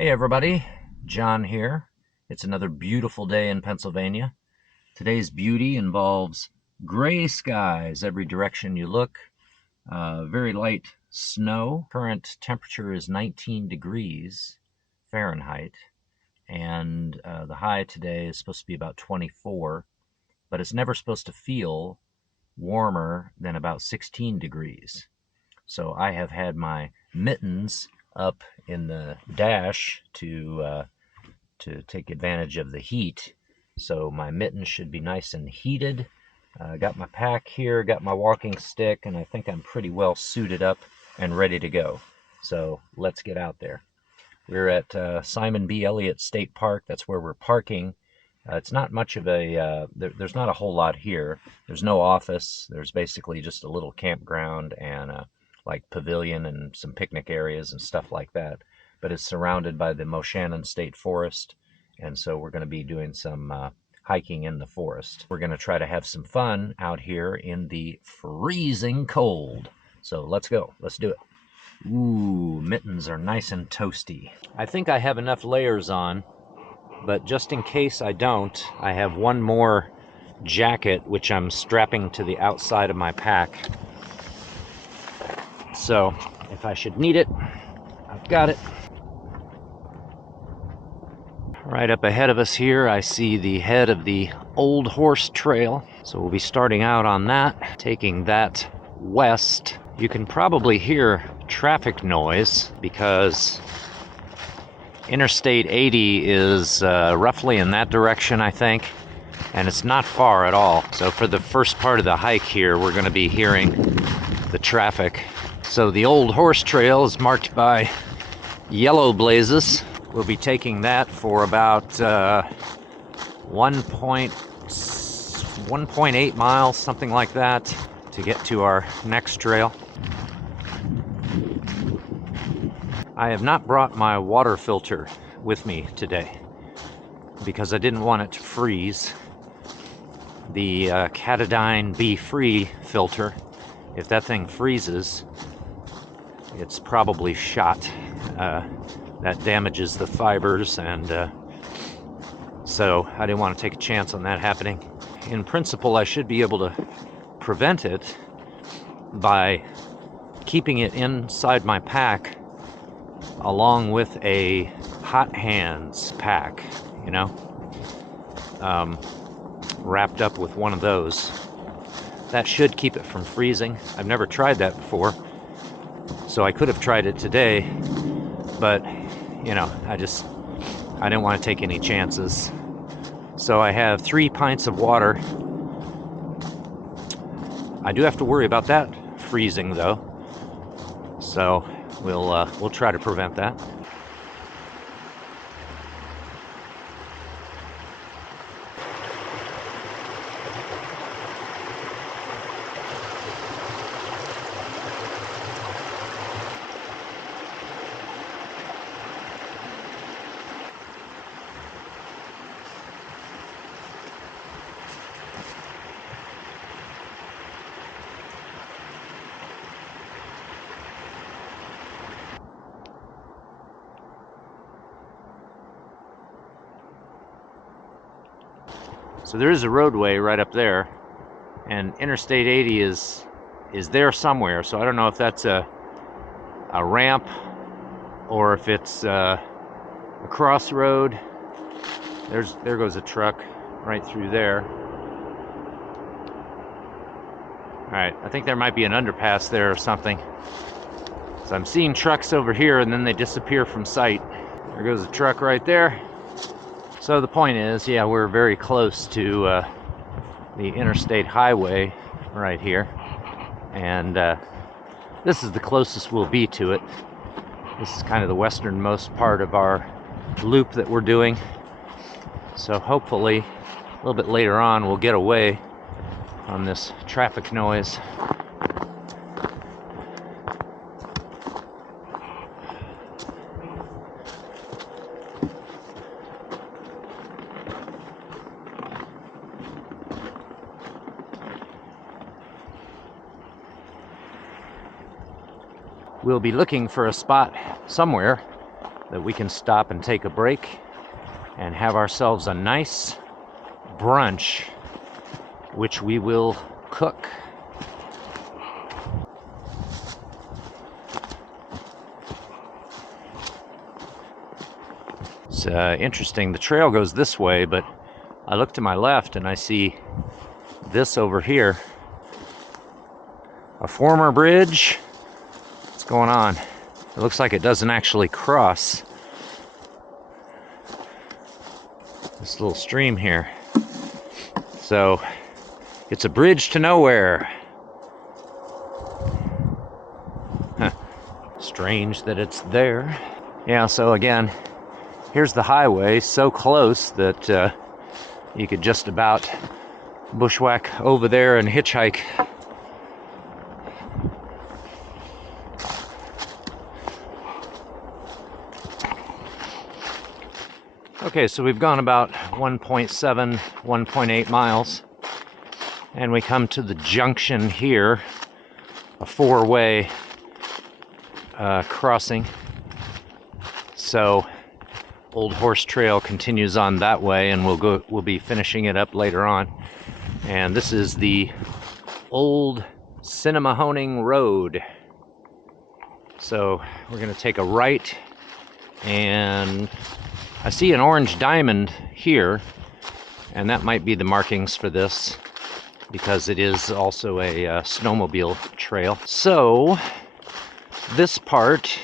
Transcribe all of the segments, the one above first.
Hey everybody, John here. It's another beautiful day in Pennsylvania. Today's beauty involves gray skies every direction you look, very light snow. Current temperature is 19 degrees Fahrenheit, and the high today is supposed to be about 24, but it's never supposed to feel warmer than about 16 degrees. So I have had my mittens up in the dash to take advantage of the heat. So my mittens should be nice and heated. Got my pack here, got my walking stick, and I think I'm pretty well suited up and ready to go. So let's get out there. We're at Simon B. Elliott State Park. That's where we're parking. It's not much of a, there's not a whole lot here. There's no office. There's basically just a little campground and like pavilion and some picnic areas and stuff like that. But it's surrounded by the Moshannon State Forest, and so we're going to be doing some hiking in the forest. We're going to try to have some fun out here in the freezing cold. So let's go. Let's do it. Ooh, mittens are nice and toasty. I think I have enough layers on, but just in case I don't, I have one more jacket which I'm strapping to the outside of my pack. So if I should need it, I've got it. Right up ahead of us here, I see the head of the Old Horse Trail. So we'll be starting out on that, taking that west. You can probably hear traffic noise because Interstate 80 is roughly in that direction, I think, and it's not far at all. So for the first part of the hike here, we're going to be hearing the traffic. So the Old Horse Trail is marked by yellow blazes. We'll be taking that for about 1.8 miles, something like that, to get to our next trail. I have not brought my water filter with me today because I didn't want it to freeze. The Katadyn Be Free filter, if that thing freezes, it's probably shot. That damages the fibers, and so I didn't want to take a chance on that happening. In principle, I should be able to prevent it by keeping it inside my pack along with a hot hands pack, wrapped up with one of those. That should keep it from freezing. I've never tried that before, so I could have tried it today, but I didn't want to take any chances. So I have 3 pints of water. I do have to worry about that freezing though, so we'll try to prevent that. So there is a roadway right up there, and Interstate 80 is there somewhere. So I don't know if that's a ramp or if it's a crossroad. There goes a truck right through there. All right, I think there might be an underpass there or something. So I'm seeing trucks over here, and then they disappear from sight. There goes a truck right there. So the point is, yeah, we're very close to the interstate highway right here, and this is the closest we'll be to it. This is kind of the westernmost part of our loop that we're doing. So hopefully a little bit later on we'll get away from this traffic noise. We'll be looking for a spot somewhere that we can stop and take a break and have ourselves a nice brunch, which we will cook. It's interesting, the trail goes this way, but I look to my left and I see this over here. A former bridge. What's going on? It looks like it doesn't actually cross this little stream here. So it's a bridge to nowhere. Huh. Strange that it's there. Yeah, so again, here's the highway, so close that you could just about bushwhack over there and hitchhike. Okay, so we've gone about 1.7, 1.8 miles, and we come to the junction here, a four-way crossing. So Old Horse Trail continues on that way, and we'll be finishing it up later on. And this is the old Sinnemahoning Road. So we're going to take a right, and I see an orange diamond here, and that might be the markings for this, because it is also a snowmobile trail. So this part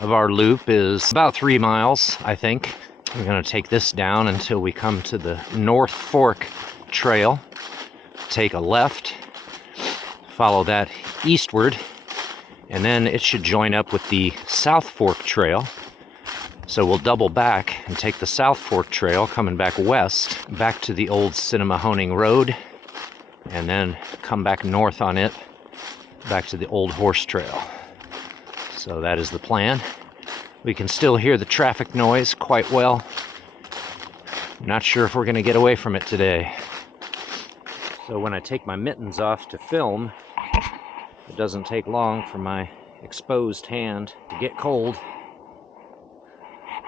of our loop is about 3 miles, I think. We're going to take this down until we come to the North Fork Trail. Take a left, follow that eastward, and then it should join up with the South Fork Trail. So we'll double back and take the South Fork Trail, coming back west, back to the old Sinnemahoning Road, and then come back north on it, back to the Old Horse Trail. So that is the plan. We can still hear the traffic noise quite well. Not sure if we're going to get away from it today. So when I take my mittens off to film, it doesn't take long for my exposed hand to get cold.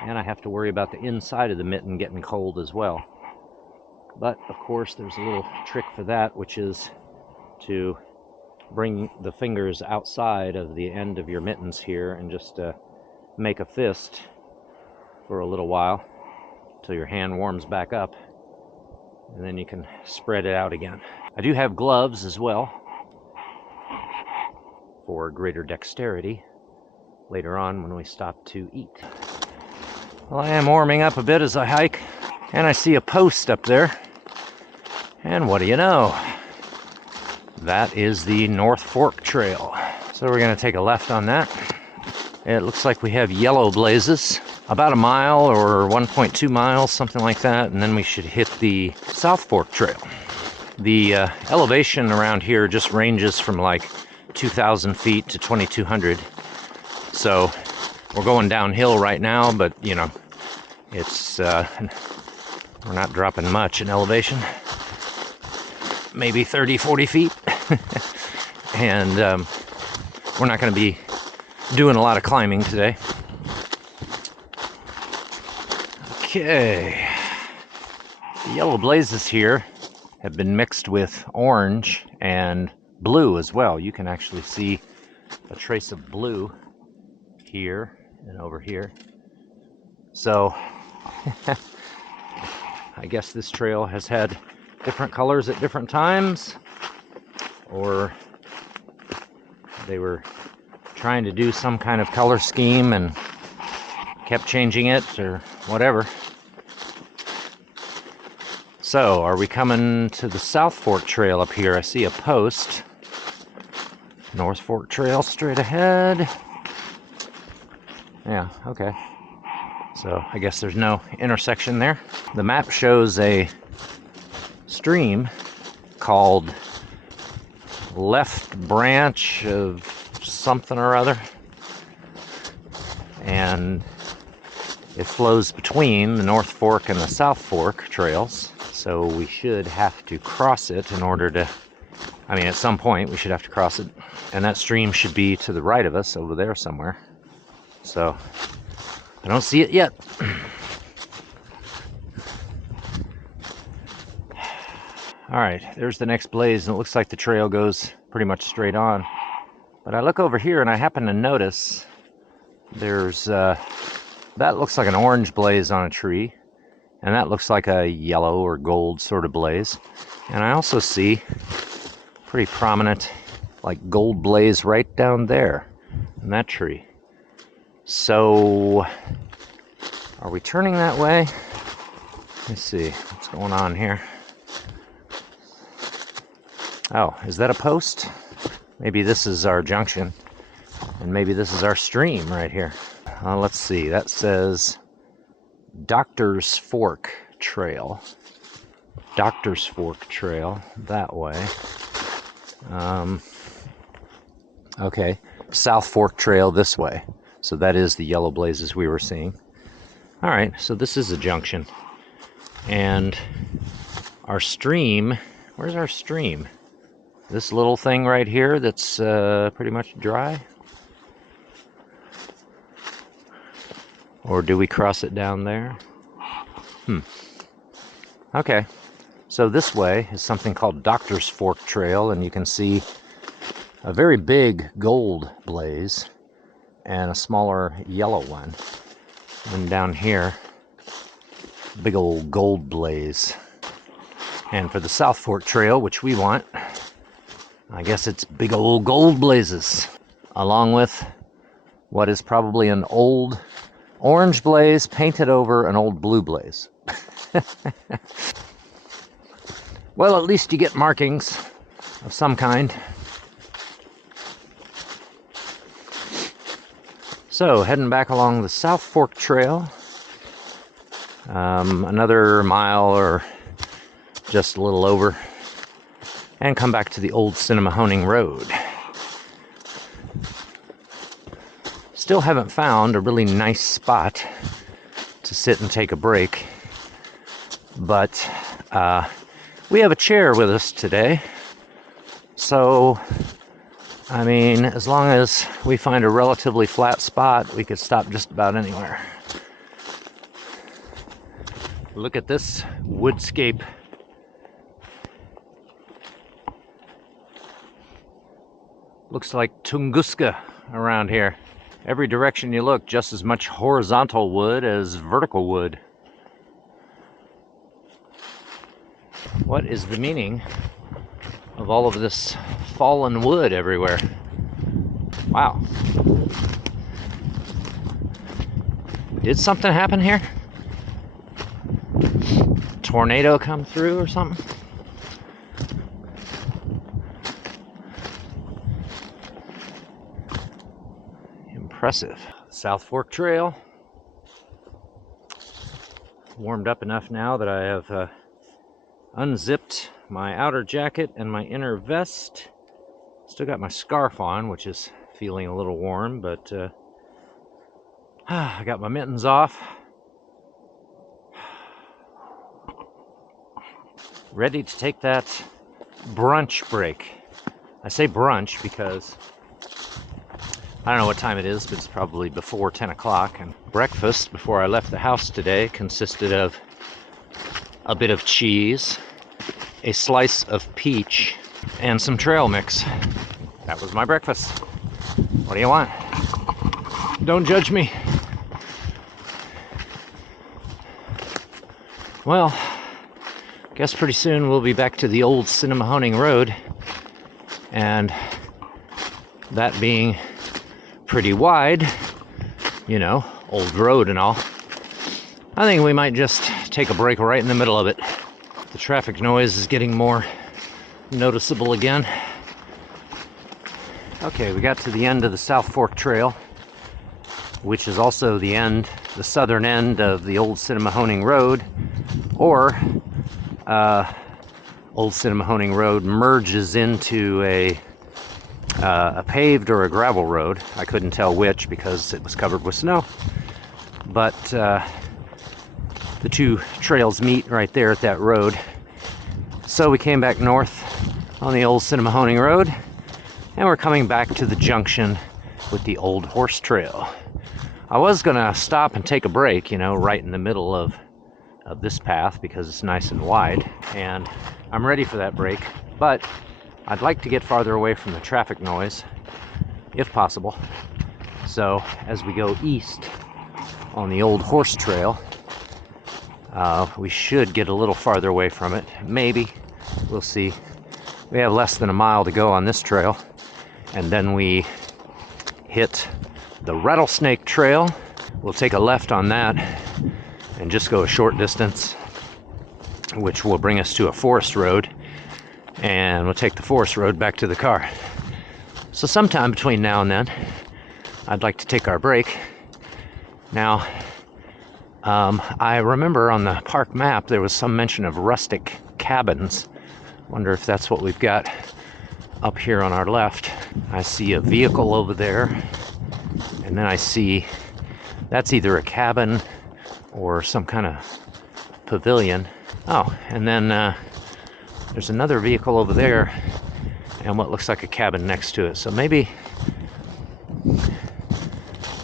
And I have to worry about the inside of the mitten getting cold as well. But, of course, there's a little trick for that, which is to bring the fingers outside of the end of your mittens here and just make a fist for a little while until your hand warms back up. And then you can spread it out again. I do have gloves as well for greater dexterity later on when we stop to eat. Well, I am warming up a bit as I hike, and I see a post up there. And what do you know? That is the North Fork Trail. So we're going to take a left on that. It looks like we have yellow blazes, about a mile or 1.2 miles, something like that, and then we should hit the South Fork Trail. The elevation around here just ranges from like 2,000 feet to 2,200. So we're going downhill right now, but you know, it's we're not dropping much in elevation, maybe 30, 40 feet. And we're not going to be doing a lot of climbing today. Okay, the yellow blazes here have been mixed with orange and blue as well. You can actually see a trace of blue here and over here. So I guess this trail has had different colors at different times, or they were trying to do some kind of color scheme and kept changing it or whatever. So are we coming to the South Fork Trail up here? I see a post. North Fork Trail straight ahead. Yeah, okay. So I guess there's no intersection there. The map shows a stream called Left Branch of something or other, and it flows between the North Fork and the South Fork trails. So we should have to cross it in order to, I mean, at some point we should have to cross it. And that stream should be to the right of us over there somewhere. So I don't see it yet. All right, there's the next blaze, and it looks like the trail goes pretty much straight on. But I look over here, and I happen to notice there's, that looks like an orange blaze on a tree, and that looks like a yellow or gold sort of blaze. And I also see pretty prominent, like gold blaze right down there in that tree. So, are we turning that way? Let's see, what's going on here? Oh, is that a post? Maybe this is our junction, and maybe this is our stream right here. Let's see, that says Doctor's Fork Trail. Doctor's Fork Trail, that way. Okay, South Fork Trail this way. So that is the yellow blazes we were seeing. All right, so this is a junction. And our stream, where's our stream? This little thing right here that's pretty much dry? Or do we cross it down there? Okay, so this way is something called Doctor's Fork Trail, and you can see a very big gold blaze and a smaller yellow one. And down here, big old gold blaze. And for the South Fork Trail, which we want, I guess it's big old gold blazes, along with what is probably an old orange blaze painted over an old blue blaze. Well, at least you get markings of some kind. So, heading back along the South Fork Trail, another mile or just a little over, and come back to the old Sinnemahoning Road. Still haven't found a really nice spot to sit and take a break, but we have a chair with us today, so I mean, as long as we find a relatively flat spot, we could stop just about anywhere. Look at this woodscape. Looks like Tunguska around here. Every direction you look, just as much horizontal wood as vertical wood. What is the meaning of all of this fallen wood everywhere? Wow. Did something happen here? Tornado come through or something? Impressive. South Fork Trail. Warmed up enough now that I have unzipped my outer jacket and my inner vest. Still got my scarf on, which is feeling a little warm, but I got my mittens off. Ready to take that brunch break. I say brunch because I don't know what time it is, but it's probably before 10 o'clock. And breakfast before I left the house today consisted of a bit of cheese, a slice of peach, and some trail mix. That was my breakfast. What do you want? Don't judge me. Well, guess pretty soon we'll be back to the old Sinnemahoning Road, and that being pretty wide, you know, old road and all, I think we might just take a break right in the middle of it. The traffic noise is getting more noticeable again. Okay, we got to the end of the South Fork Trail, which is also the southern end of the old Sinnemahoning Road, or old Sinnemahoning Road merges into a paved or a gravel road. I couldn't tell which because it was covered with snow, but the two trails meet right there at that road. So we came back north on the old Sinnemahoning Road, and we're coming back to the junction with the Old Horse Trail. I was gonna stop and take a break, you know, right in the middle of this path because it's nice and wide, and I'm ready for that break, but I'd like to get farther away from the traffic noise, if possible. So as we go east on the old horse trail, we should get a little farther away from it. Maybe. We'll see. We have less than a mile to go on this trail, and then we hit the Rattlesnake trail. We'll take a left on that and just go a short distance, which will bring us to a forest road, and we'll take the forest road back to the car. So sometime between now and then, I'd like to take our break. Now, I remember on the park map there was some mention of rustic cabins. Wonder if that's what we've got up here on our left. I see a vehicle over there, and then I see that's either a cabin or some kind of pavilion. Oh, and then there's another vehicle over there and what looks like a cabin next to it. So maybe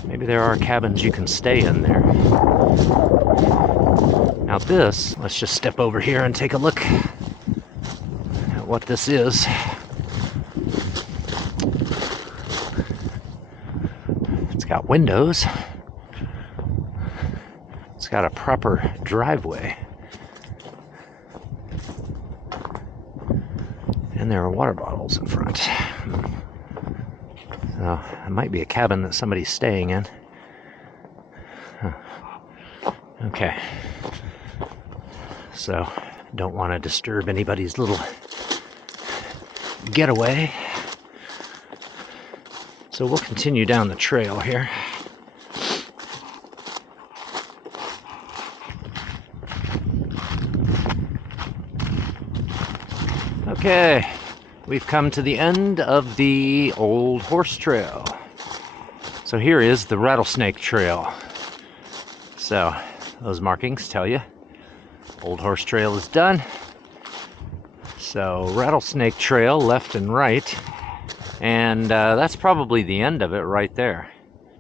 there are cabins you can stay in there. Now this, let's just step over here and take a look at what this is. It's got windows. It's got a proper driveway. And there are water bottles in front. So it might be a cabin that somebody's staying in. Huh. Okay. So don't want to disturb anybody's little getaway. So we'll continue down the trail here. Okay, we've come to the end of the old horse trail. So here is the Rattlesnake trail. So those markings tell you old horse trail is done. So Rattlesnake trail left and right, and that's probably the end of it right there.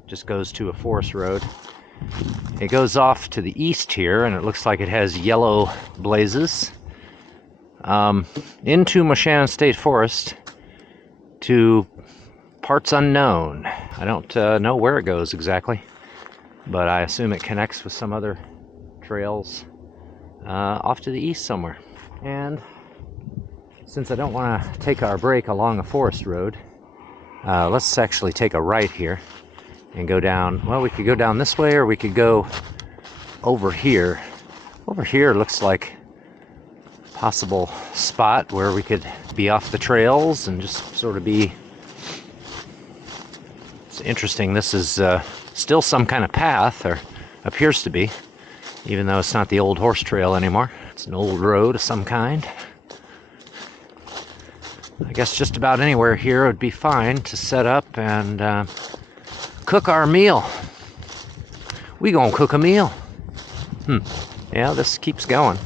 Just goes to a forest road. It goes off to the east here, and it looks like it has yellow blazes. Into Moshannon State Forest to parts unknown. I don't know where it goes exactly, but I assume it connects with some other trails off to the east somewhere. And since I don't want to take our break along a forest road, let's actually take a right here and go down. Well, we could go down this way, or we could go over here. Over here looks like possible spot where we could be off the trails and just sort of be. It's interesting. This is still some kind of path, or appears to be, even though it's not the old horse trail anymore. It's an old road of some kind. I guess just about anywhere here would be fine to set up and cook our meal. We gonna cook a meal. Yeah, this keeps going.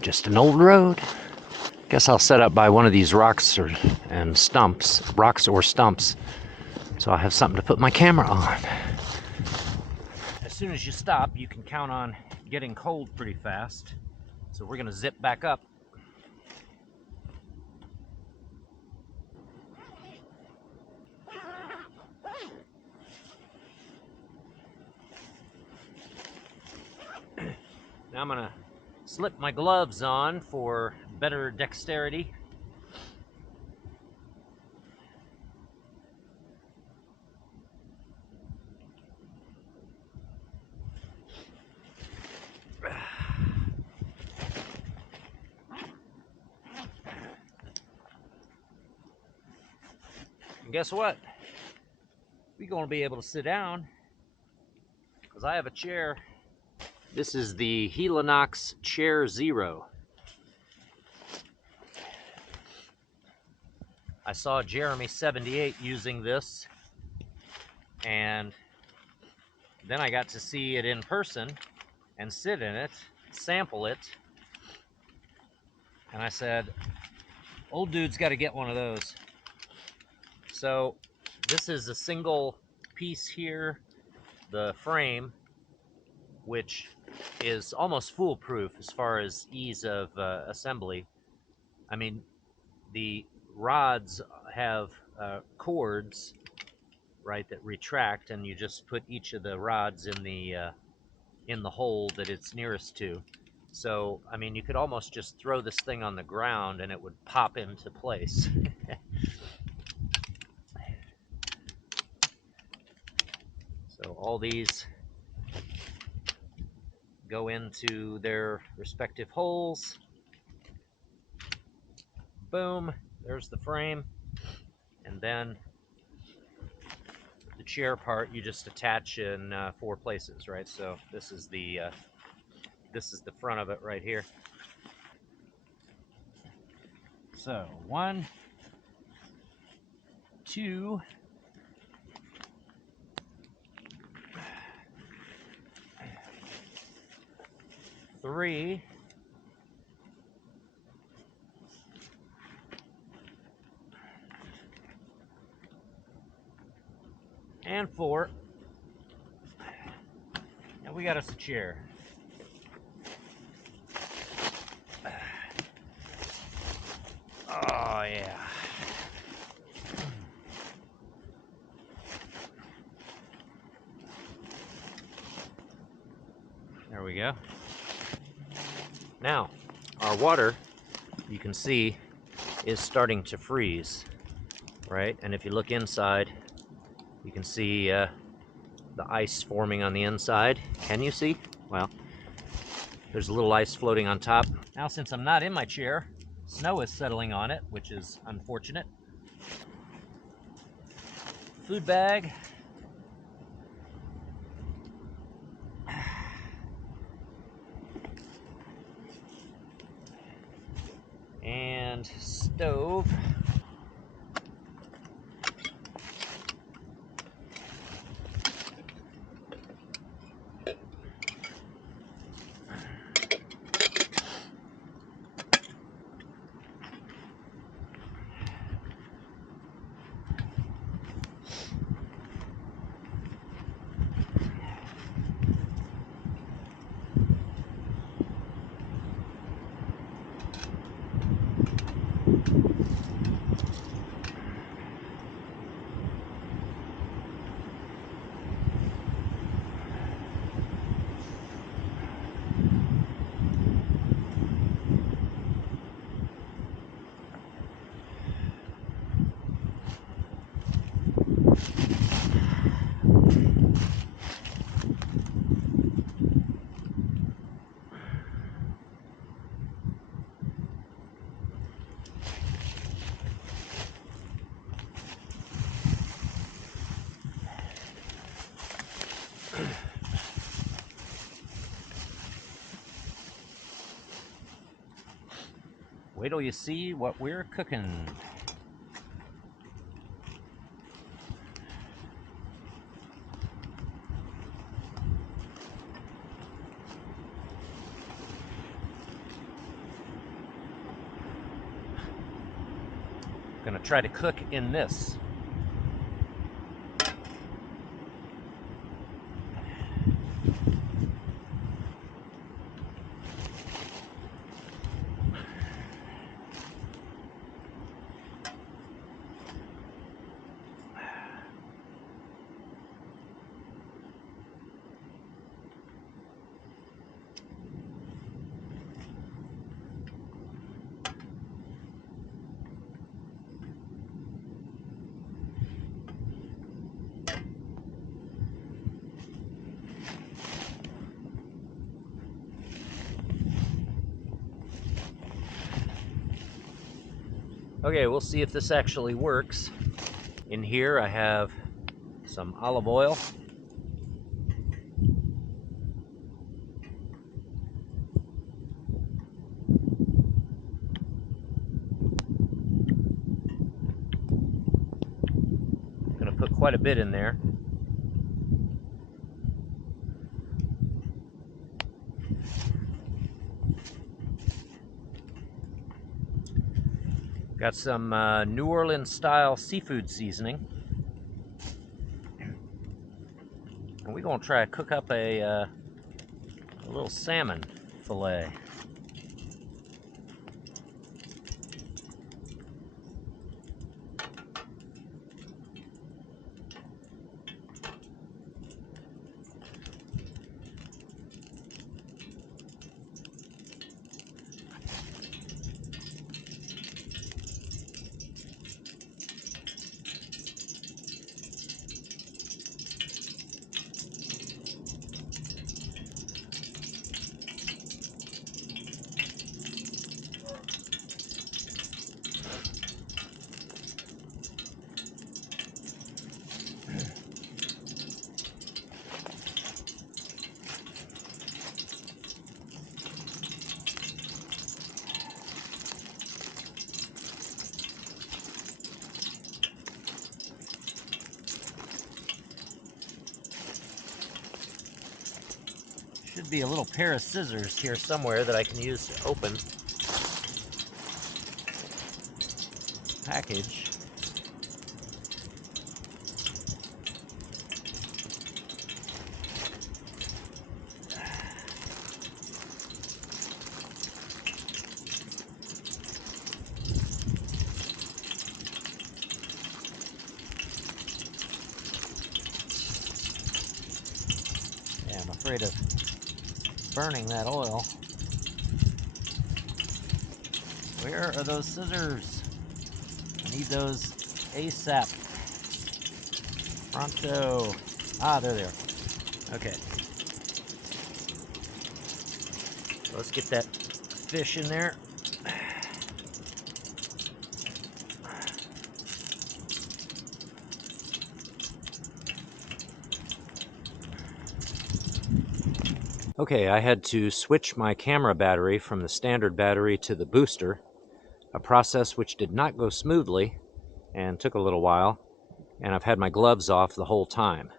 Just an old road. Guess I'll set up by one of these rocks or stumps, so I'll have something to put my camera on. As soon as you stop, you can count on getting cold pretty fast. So we're gonna zip back up. Now I'm gonna slip my gloves on for better dexterity. And guess what? We're gonna be able to sit down because I have a chair. This is the Helinox Chair Zero. I saw Jeremy 78 using this, and then I got to see it in person and sit in it, sample it, and I said, old dude's got to get one of those. So this is a single piece here. the frame, which is almost foolproof as far as ease of assembly. I mean, the rods have cords, right, that retract, and you just put each of the rods in the hole that it's nearest to. So, I mean, you could almost just throw this thing on the ground and it would pop into place. So all these go into their respective holes. Boom, there's the frame. And then the chair part you just attach in 4 places, right? So this is the front of it right here. So 1, 2, 3, and 4. And we got us a chair. Oh yeah. There we go. Now, our water, you can see, is starting to freeze, right? And if you look inside, you can see the ice forming on the inside. Can you see? Well, there's a little ice floating on top. Now, since I'm not in my chair, snow is settling on it, which is unfortunate. Food bag. And stove. Wait till you see what we're cooking. Gonna try to cook in this. Okay, we'll see if this actually works. In here I have some olive oil. I'm gonna put quite a bit in there. Got some New Orleans style seafood seasoning. And we're gonna try to cook up a little salmon fillet. Should be a little pair of scissors here somewhere that I can use to open the package. Yeah, I'm afraid of burning that oil. Where are those scissors? I need those ASAP. Pronto. Ah, there they are. Okay. So let's get that fish in there. Okay, I had to switch my camera battery from the standard battery to the booster, a process which did not go smoothly and took a little while, and I've had my gloves off the whole time.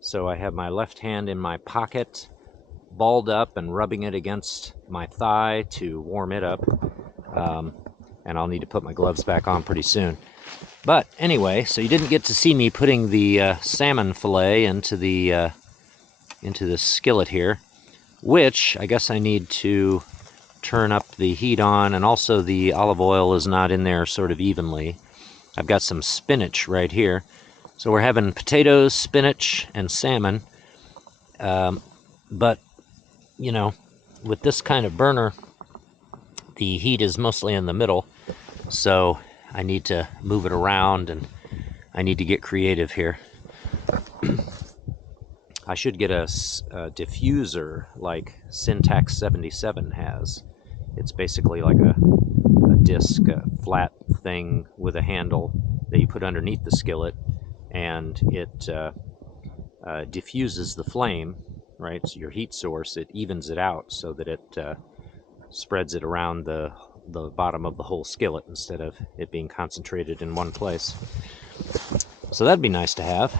So I have my left hand in my pocket, balled up and rubbing it against my thigh to warm it up, and I'll need to put my gloves back on pretty soon. But anyway, so you didn't get to see me putting the salmon fillet into the skillet here, which I guess I need to turn up the heat on, and also the olive oil is not in there sort of evenly. I've got some spinach right here. So we're having potatoes, spinach, and salmon. But, you know, with this kind of burner, the heat is mostly in the middle. So I need to move it around, and I need to get creative here. I should get a diffuser like Syntax 77 has. It's basically like a disc, a flat thing with a handle that you put underneath the skillet, and it diffuses the flame, right? So your heat source, it evens it out so that it spreads it around the bottom of the whole skillet instead of it being concentrated in one place. So that'd be nice to have.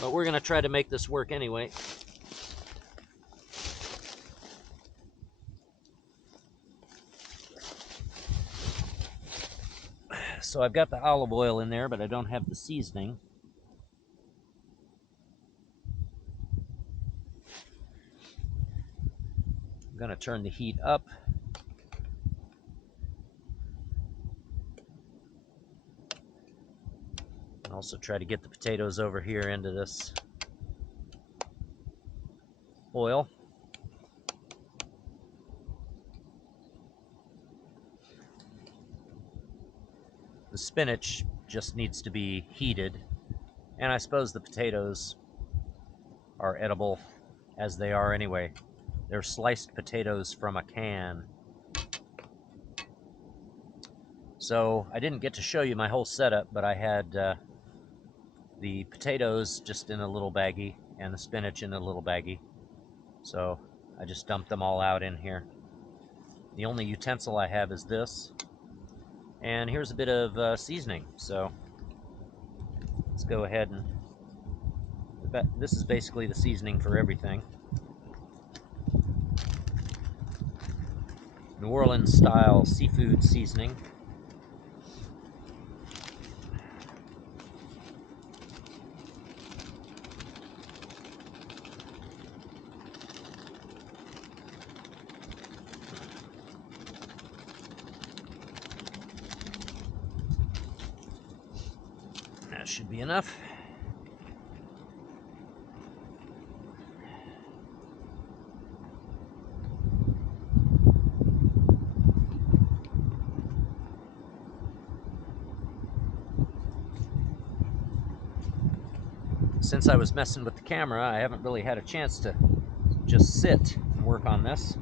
But we're going to try to make this work anyway. So I've got the olive oil in there, but I don't have the seasoning. I'm going to turn the heat up. And also try to get the potatoes over here into this oil. The spinach just needs to be heated, and I suppose the potatoes are edible as they are anyway. They're sliced potatoes from a can. So I didn't get to show you my whole setup, but I had the potatoes just in a little baggie and the spinach in a little baggie. So I just dumped them all out in here. The only utensil I have is this. And here's a bit of seasoning. So let's go ahead and, this is basically the seasoning for everything. New Orleans style seafood seasoning. should be enough. Since I was messing with the camera, I haven't really had a chance to just sit and work on this.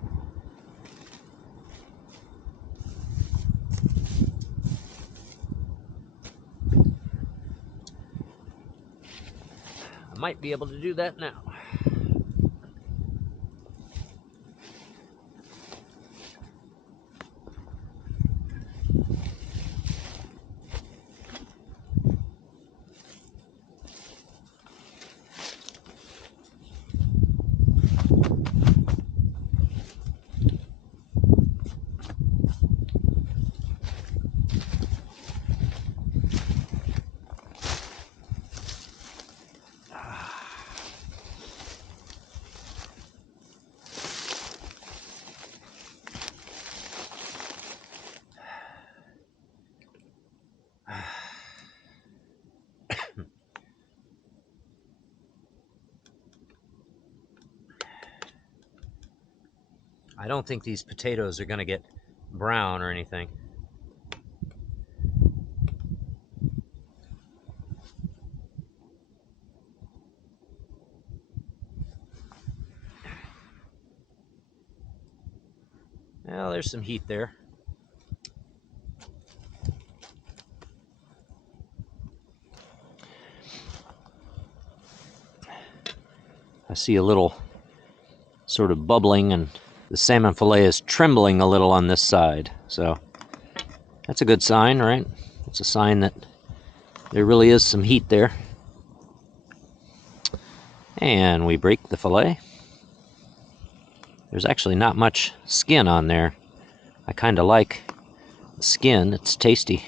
I might be able to do that now. I don't think these potatoes are going to get brown or anything. Well, there's some heat there. I see a little sort of bubbling, and the salmon fillet is trembling a little on this side. So that's a good sign, right? It's a sign that there really is some heat there. And we break the fillet. There's actually not much skin on there. I kind of like the skin. It's tasty.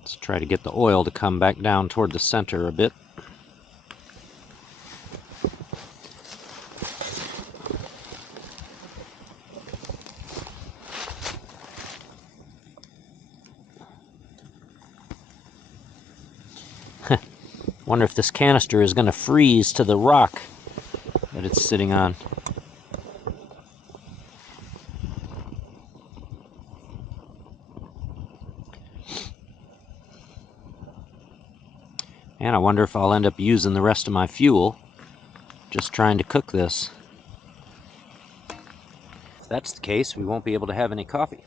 Let's try to get the oil to come back down toward the center a bit. Wonder if this canister is going to freeze to the rock that it's sitting on. And I wonder if I'll end up using the rest of my fuel just trying to cook this. If that's the case, we won't be able to have any coffee.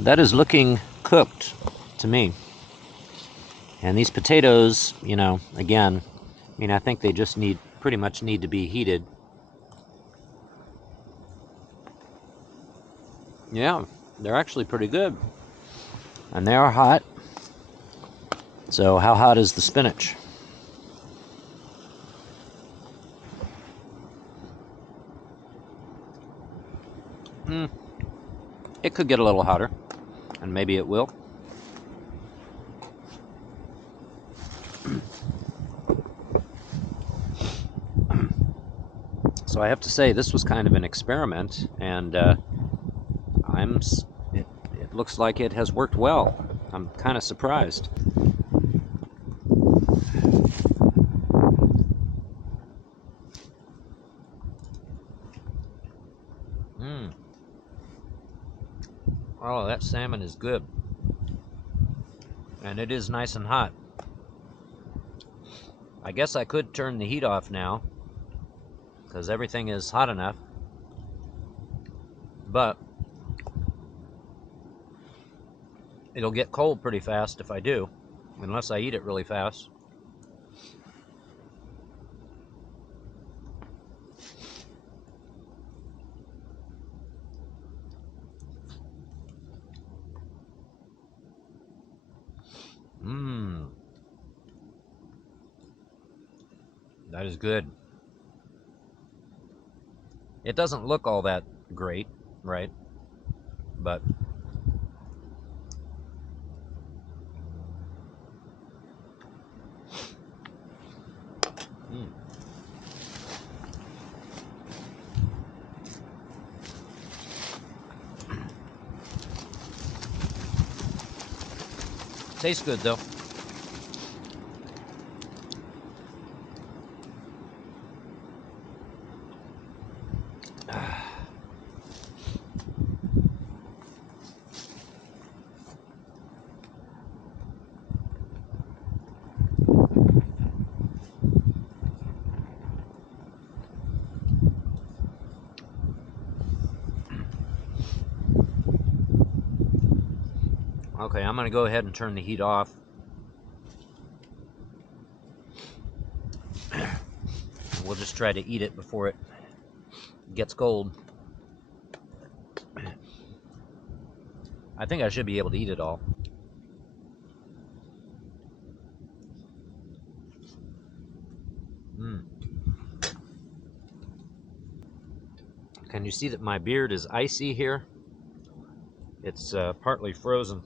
That is looking cooked to me. And these potatoes, you know, again, I mean, I think they just pretty much need to be heated. Yeah, they're actually pretty good. And they are hot. So how hot is the spinach? It could get a little hotter, and maybe it will. So I have to say, this was kind of an experiment, and it looks like it has worked well. I'm kind of surprised. Oh, that salmon is good. And it is nice and hot. I guess I could turn the heat off now, because everything is hot enough. But it'll get cold pretty fast if I do, unless I eat it really fast. Mmm. That is good. It doesn't look all that great, right? But tastes good though. Okay, I'm gonna go ahead and turn the heat off. We'll just try to eat it before it gets cold. I think I should be able to eat it all. Can you see that my beard is icy here? It's partly frozen.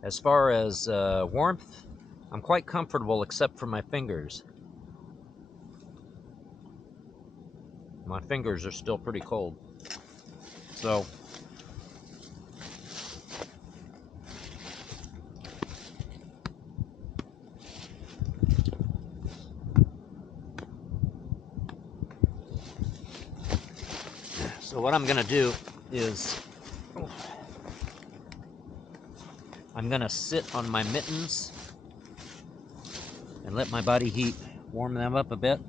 As far as warmth, I'm quite comfortable except for my fingers. My fingers are still pretty cold. So what I'm gonna do is I'm gonna sit on my mittens and let my body heat warm them up a bit.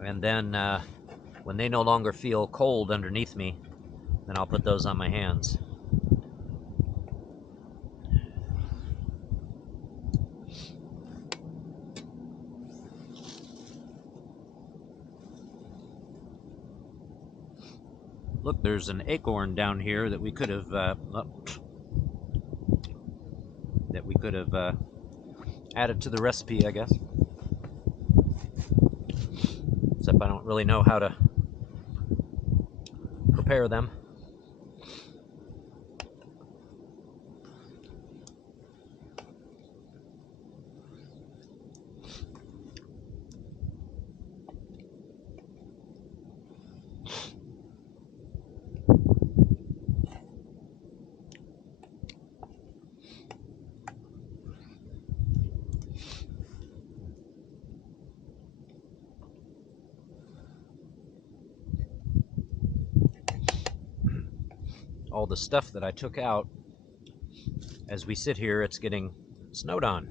And then when they no longer feel cold underneath me, then I'll put those on my hands. Look, there's an acorn down here that we could have added to the recipe, I guess. Except I don't really know how to prepare them. All the stuff that I took out, as we sit here, it's getting snowed on.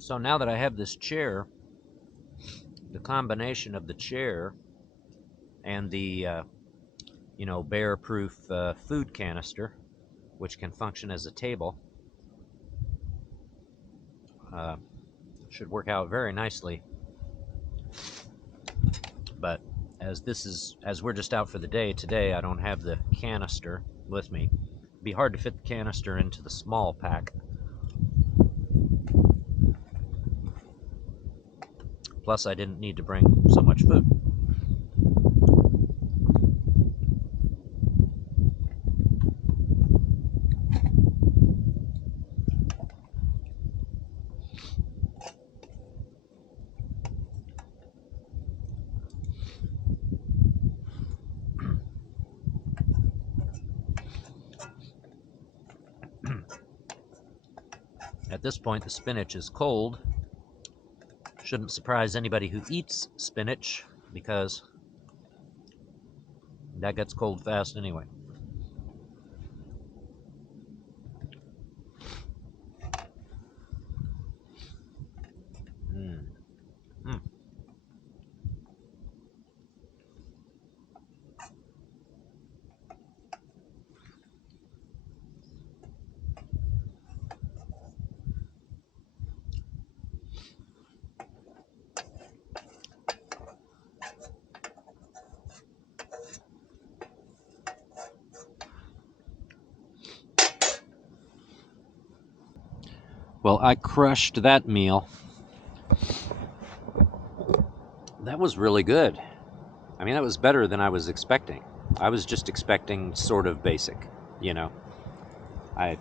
So now that I have this chair, the combination of the chair and the bear-proof food canister, which can function as a table, should work out very nicely. But as we're just out for the day today, I don't have the canister with me. It'd be hard to fit the canister into the small pack. Plus, I didn't need to bring so much food. At this point, the spinach is cold. Shouldn't surprise anybody who eats spinach, because that gets cold fast anyway. Well, I crushed that meal. That was really good. I mean, that was better than I was expecting. I was just expecting sort of basic, you know. I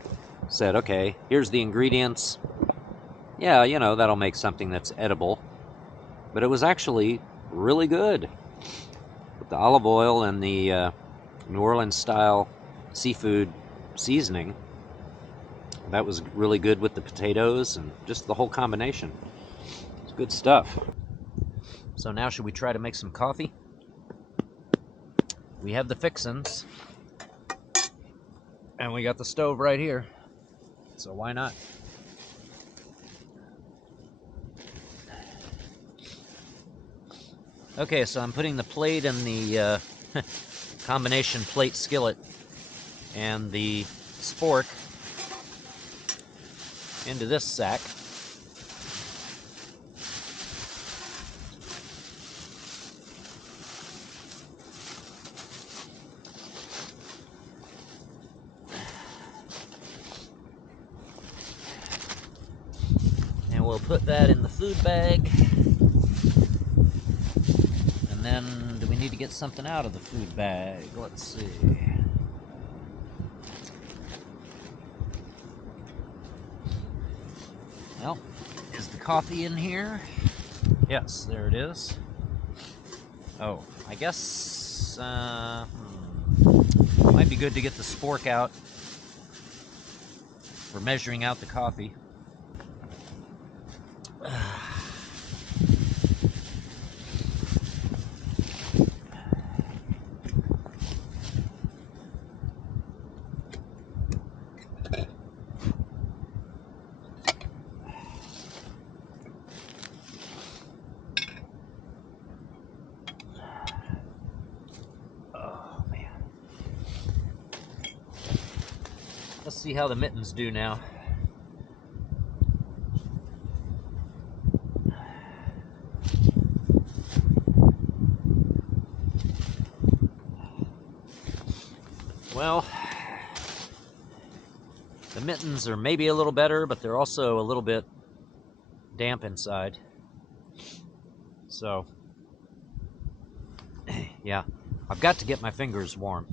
said, okay, here's the ingredients. Yeah, you know, that'll make something that's edible. But it was actually really good. With the olive oil and the New Orleans style seafood seasoning, that was really good with the potatoes and just the whole combination. It's good stuff. So now should we try to make some coffee? We have the fixins, and we got the stove right here, so why not? Okay, so I'm putting the plate and the combination plate skillet and the spork into this sack. And we'll put that in the food bag. And then, do we need to get something out of the food bag? Let's see. Well, is the coffee in here? Yes, there it is. Oh, I guess might be good to get the spork out for measuring out the coffee. Oh, man. Let's see how the mittens do now. Well, the mittens are maybe a little better, but they're also a little bit damp inside. So, yeah, I've got to get my fingers warm.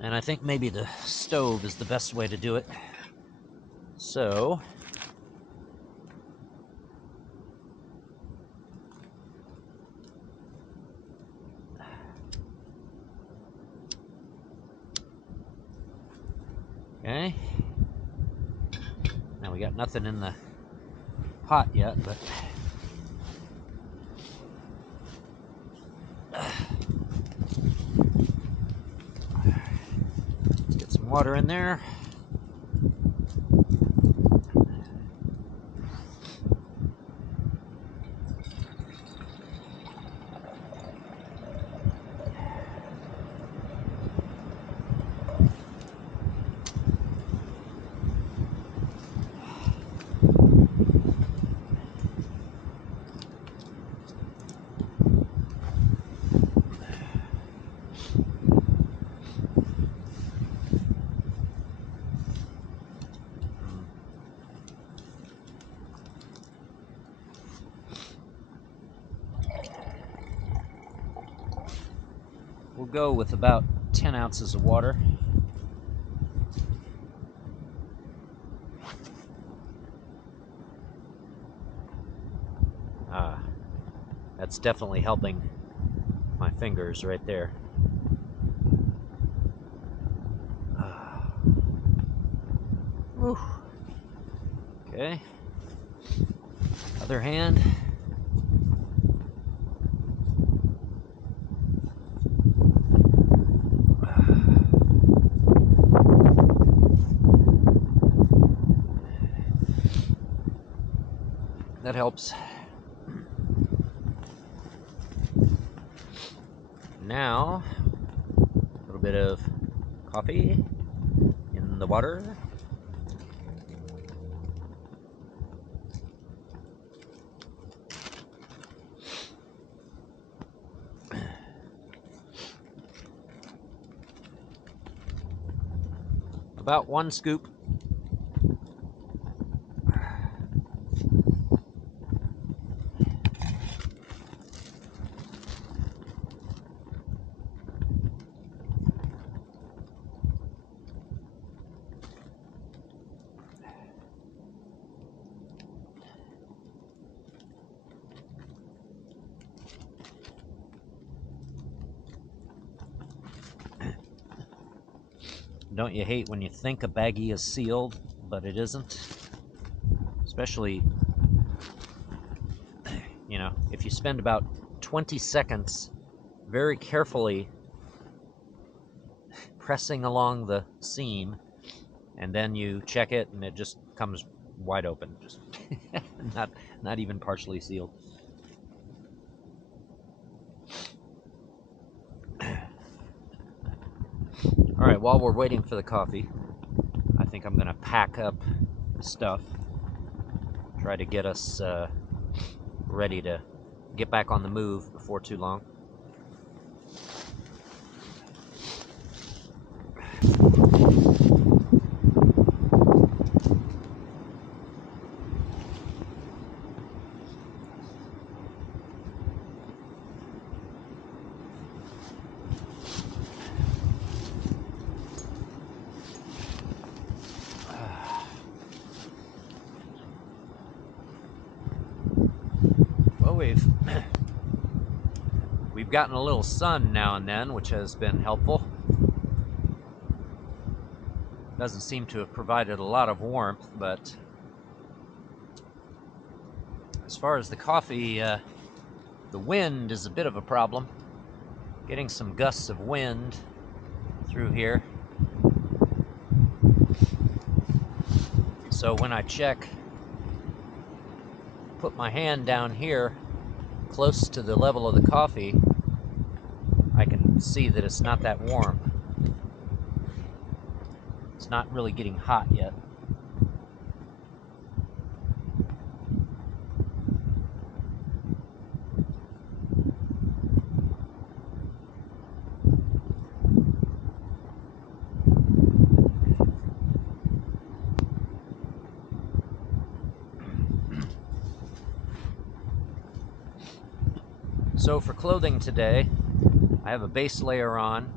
And I think maybe the stove is the best way to do it. So, okay. Now we got nothing in the pot yet, but let's get some water in there. We'll go with about 10 ounces of water. That's definitely helping my fingers right there. Whew. Okay. Other hand. That helps. Now, a little bit of coffee in the water. About 1 scoop. Don't you hate when you think a baggie is sealed, but it isn't? Especially, you know, if you spend about 20 seconds very carefully pressing along the seam, and then you check it and it just comes wide open, just not even partially sealed. All right, while we're waiting for the coffee, I think I'm gonna pack up stuff, try to get us ready to get back on the move before too long. Well, we've gotten a little sun now and then, which has been helpful. Doesn't seem to have provided a lot of warmth, but as far as the coffee, the wind is a bit of a problem. Getting some gusts of wind through here. So when I check, put my hand down here close to the level of the coffee, I can see that it's not that warm. It's not really getting hot yet. So for clothing today, I have a base layer on,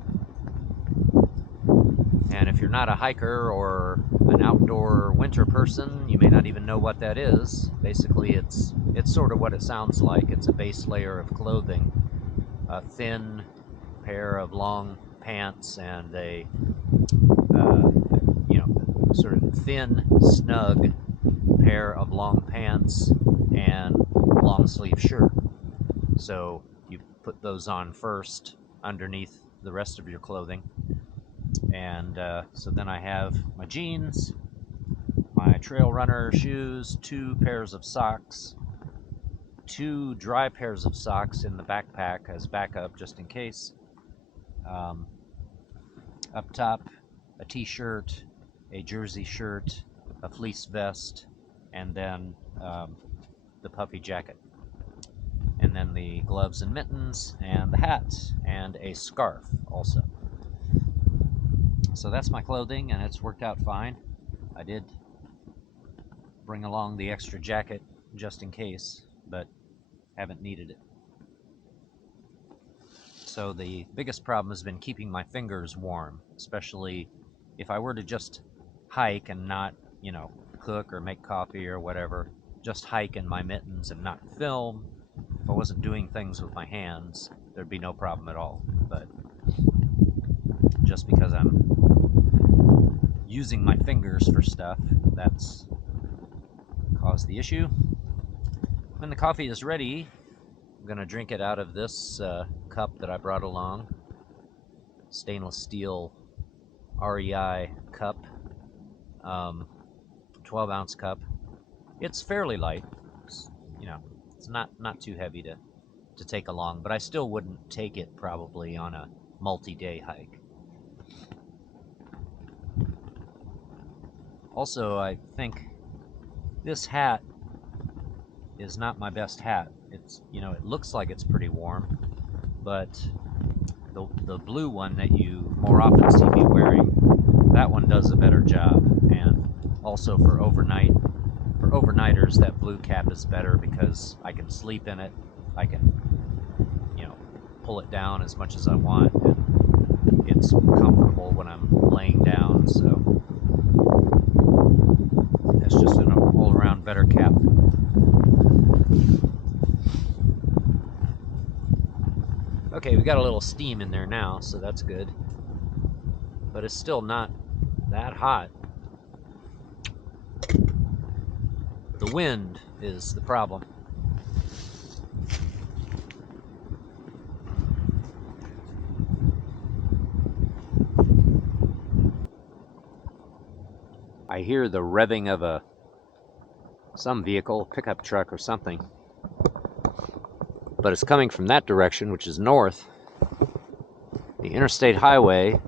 and if you're not a hiker or an outdoor winter person, you may not even know what that is. Basically, it's sort of what it sounds like. It's a base layer of clothing, a thin pair of long pants and a sort of thin, snug pair of long pants and long sleeve shirt. So you put those on first underneath the rest of your clothing. And so then I have my jeans, my trail runner shoes, 2 pairs of socks, 2 dry pairs of socks in the backpack as backup just in case. Up top, a t-shirt, a jersey shirt, a fleece vest, and then the puffy jacket. And then the gloves and mittens, and the hat, and a scarf also. So that's my clothing, and it's worked out fine. I did bring along the extra jacket just in case, but haven't needed it. So the biggest problem has been keeping my fingers warm, especially if I were to just hike and not, cook or make coffee or whatever, just hike in my mittens and not film. If I wasn't doing things with my hands, there'd be no problem at all. But just because I'm using my fingers for stuff. That's caused the issue. When the coffee is ready, I'm gonna drink it out of this cup that I brought along. Stainless steel REI cup, 12-ounce cup. It's fairly light. It's not too heavy to take along, but I still wouldn't take it probably on a multi-day hike. Also, I think this hat is not my best hat. It looks like it's pretty warm, but the blue one that you more often see me wearing, that one does a better job. And also for overnighters, that blue cap is better because I can sleep in it. I can, pull it down as much as I want, and it's comfortable when I'm laying down. So it's just an all-around better cap. Okay, we got a little steam in there now, so that's good. But it's still not that hot. The wind is the problem. I hear the revving of some vehicle, pickup truck or something. But it's coming from that direction, which is north. The interstate highway,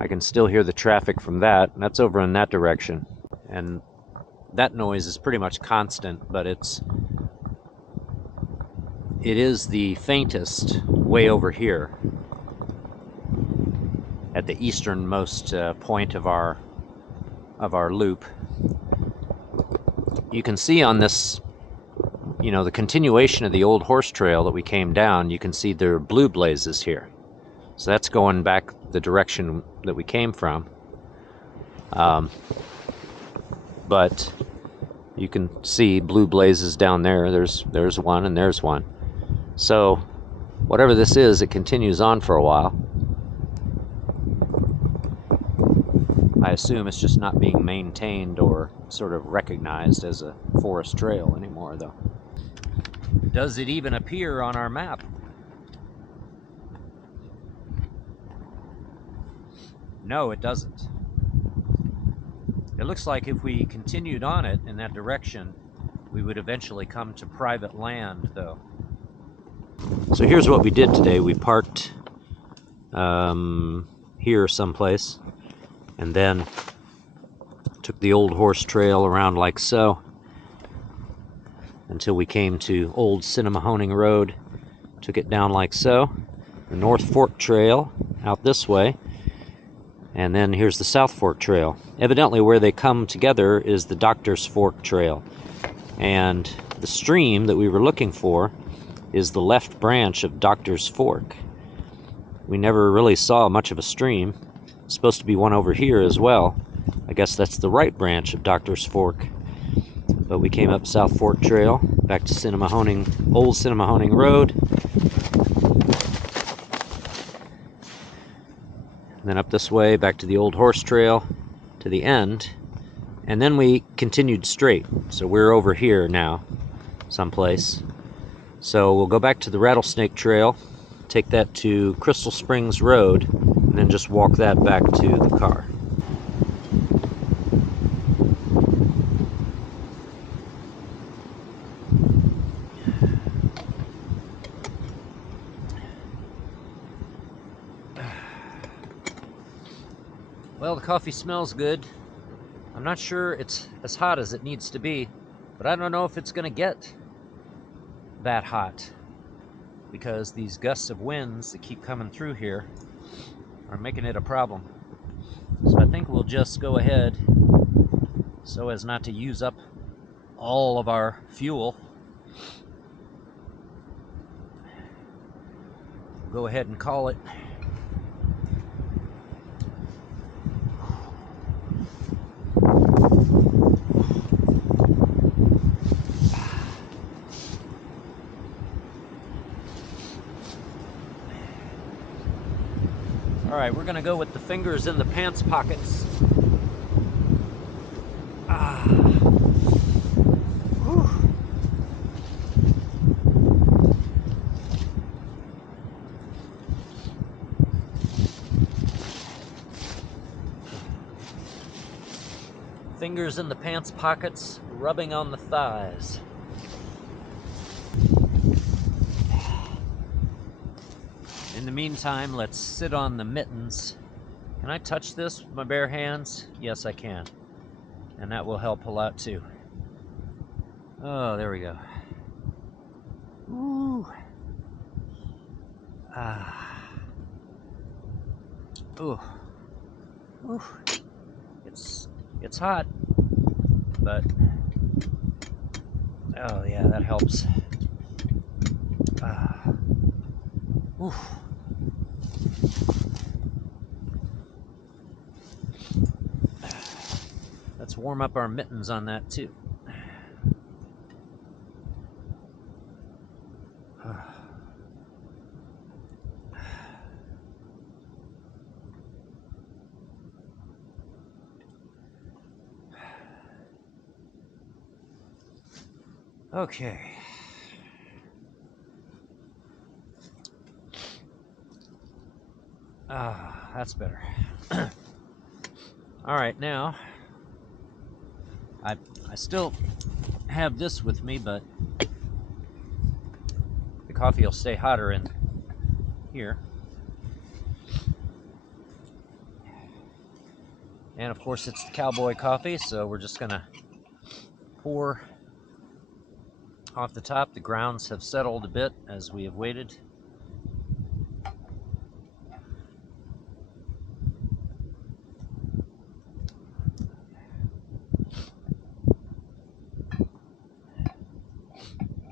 I can still hear the traffic from that, and that's over in that direction. And that noise is pretty much constant, but it is the faintest way over here at the easternmost point of our loop. You can see on this, the continuation of the old horse trail that we came down, you can see there are blue blazes here. So that's going back the direction that we came from. But you can see blue blazes down there. There's one and there's one. So whatever this is, it continues on for a while. I assume it's just not being maintained or sort of recognized as a forest trail anymore, though. Does it even appear on our map? No, it doesn't. It looks like if we continued on it in that direction, we would eventually come to private land, though. So here's what we did today. We parked here someplace, and then took the old horse trail around like so until we came to old Sinnemahoning Road. Took it down like so. The North Fork Trail out this way. And then here's the South Fork Trail. Evidently where they come together is the Doctor's Fork Trail. And the stream that we were looking for is the left branch of Doctor's Fork. We never really saw much of a stream. It's supposed to be one over here as well. I guess that's the right branch of Doctor's Fork. But we came up South Fork Trail, back to Sinnemahoning, old Sinnemahoning Road. Then up this way, back to the old horse trail, to the end. And then we continued straight. So we're over here now, someplace. So we'll go back to the Rattlesnake Trail, take that to Crystal Springs Road, and then just walk that back to the car. Well, the coffee smells good. I'm not sure it's as hot as it needs to be, but I don't know if it's going to get that hot because these gusts of winds that keep coming through here are making it a problem. So I think we'll just go ahead so as not to use up all of our fuel. Go ahead and call it. All right, we're gonna go with the fingers in the pants pockets. Fingers in the pants pockets, rubbing on the thighs. In the meantime, let's sit on the mittens. Can I touch this with my bare hands? Yes, I can. And that will help a lot too. Oh, there we go. Ooh. Ah. Ooh. Ooh. It's hot, but oh yeah, that helps. Ah. Ooh. Let's warm up our mittens on that too. Okay. Ah, that's better. All right, now I still have this with me, but the coffee will stay hotter in here. And of course, it's the cowboy coffee, so we're just gonna pour off the top. The grounds have settled a bit as we have waited.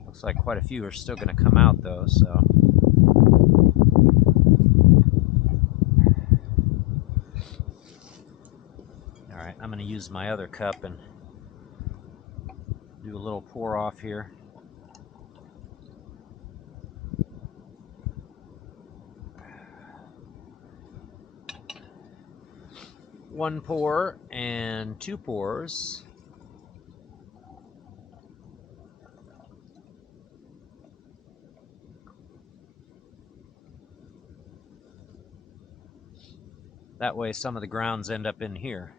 Looks like quite a few are still going to come out though, so. All right, I'm going to use my other cup and do a little pour off here. One pour and two pours. That way some of the grounds end up in here.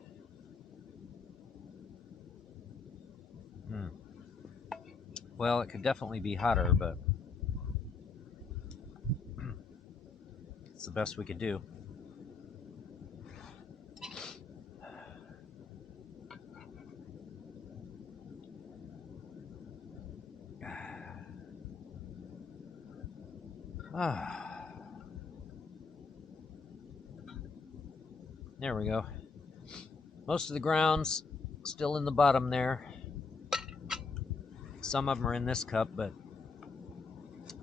Well, it could definitely be hotter, but it's the best we could do. There we go. Most of the grounds still in the bottom there. Some of them are in this cup, but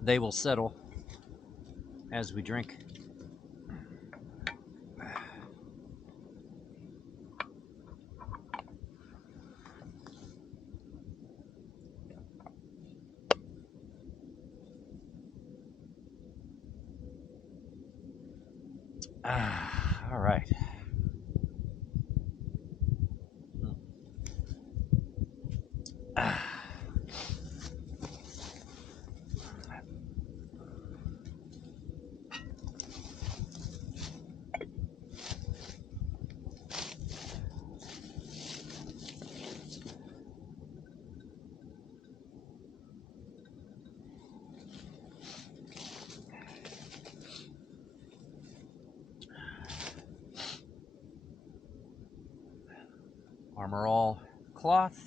they will settle as we drink. All right. Armor All cloth.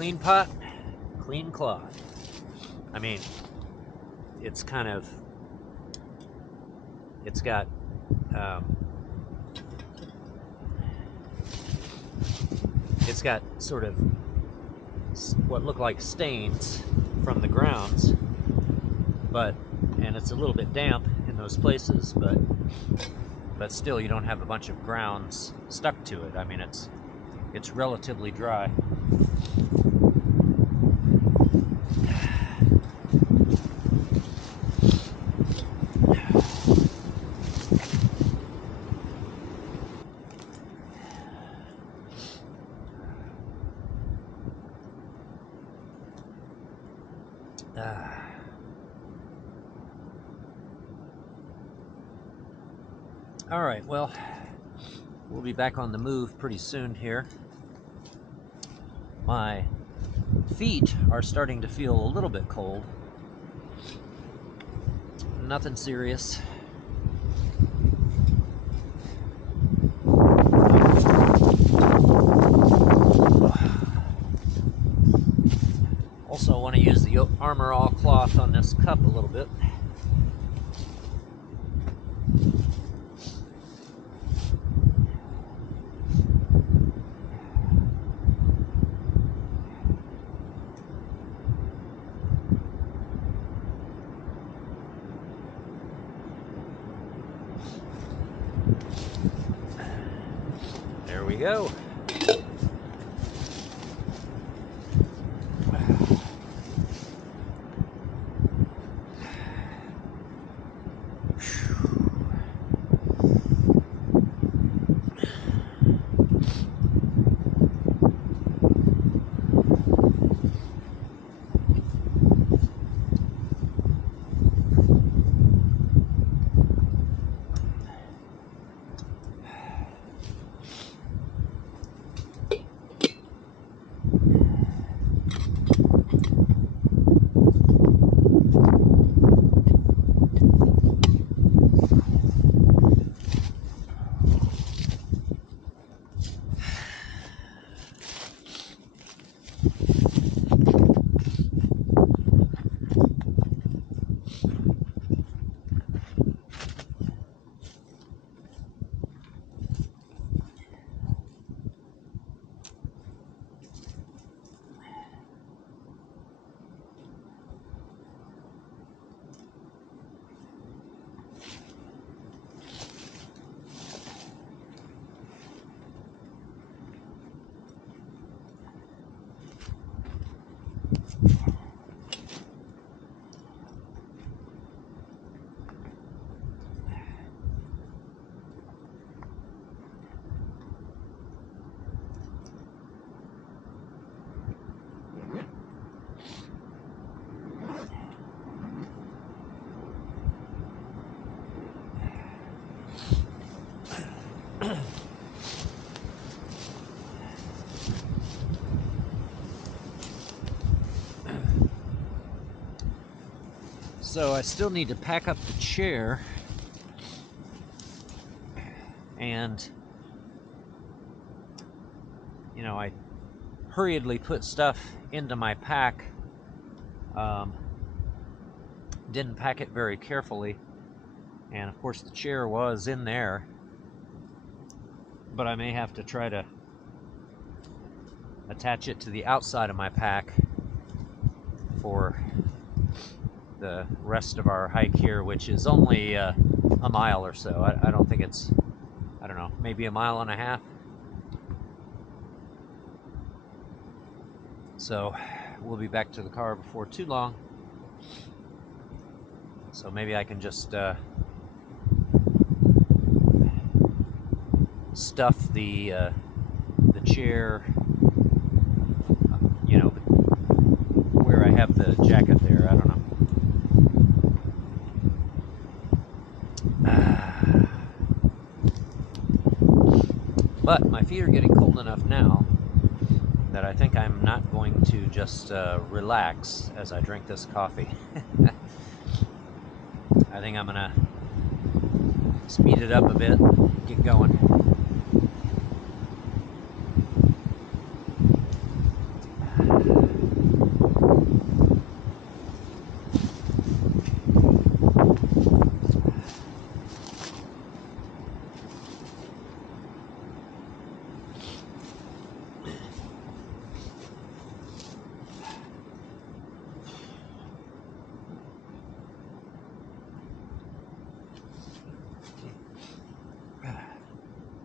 Clean pot. clean cloth. I mean, it's kind of, it's got sort of what look like stains from the grounds, and it's a little bit damp in those places, but still you don't have a bunch of grounds stuck to it. I mean, it's relatively dry. All right, well, we'll be back on the move pretty soon here. My feet are starting to feel a little bit cold. Nothing serious. Also want to use the Armor All cloth on this cup a little bit. There we go. So I still need to pack up the chair, and I hurriedly put stuff into my pack. Didn't pack it very carefully, and of course the chair was in there, but I may have to try to attach it to the outside of my pack for the rest of our hike here, which is only a mile or so. I don't think it's, I don't know, maybe a mile and a half. So we'll be back to the car before too long. So maybe I can just stuff the chair, where I have the jacket there. I don't know. But my feet are getting cold enough now that I think I'm not going to just relax as I drink this coffee. I think I'm gonna speed it up a bit, get going.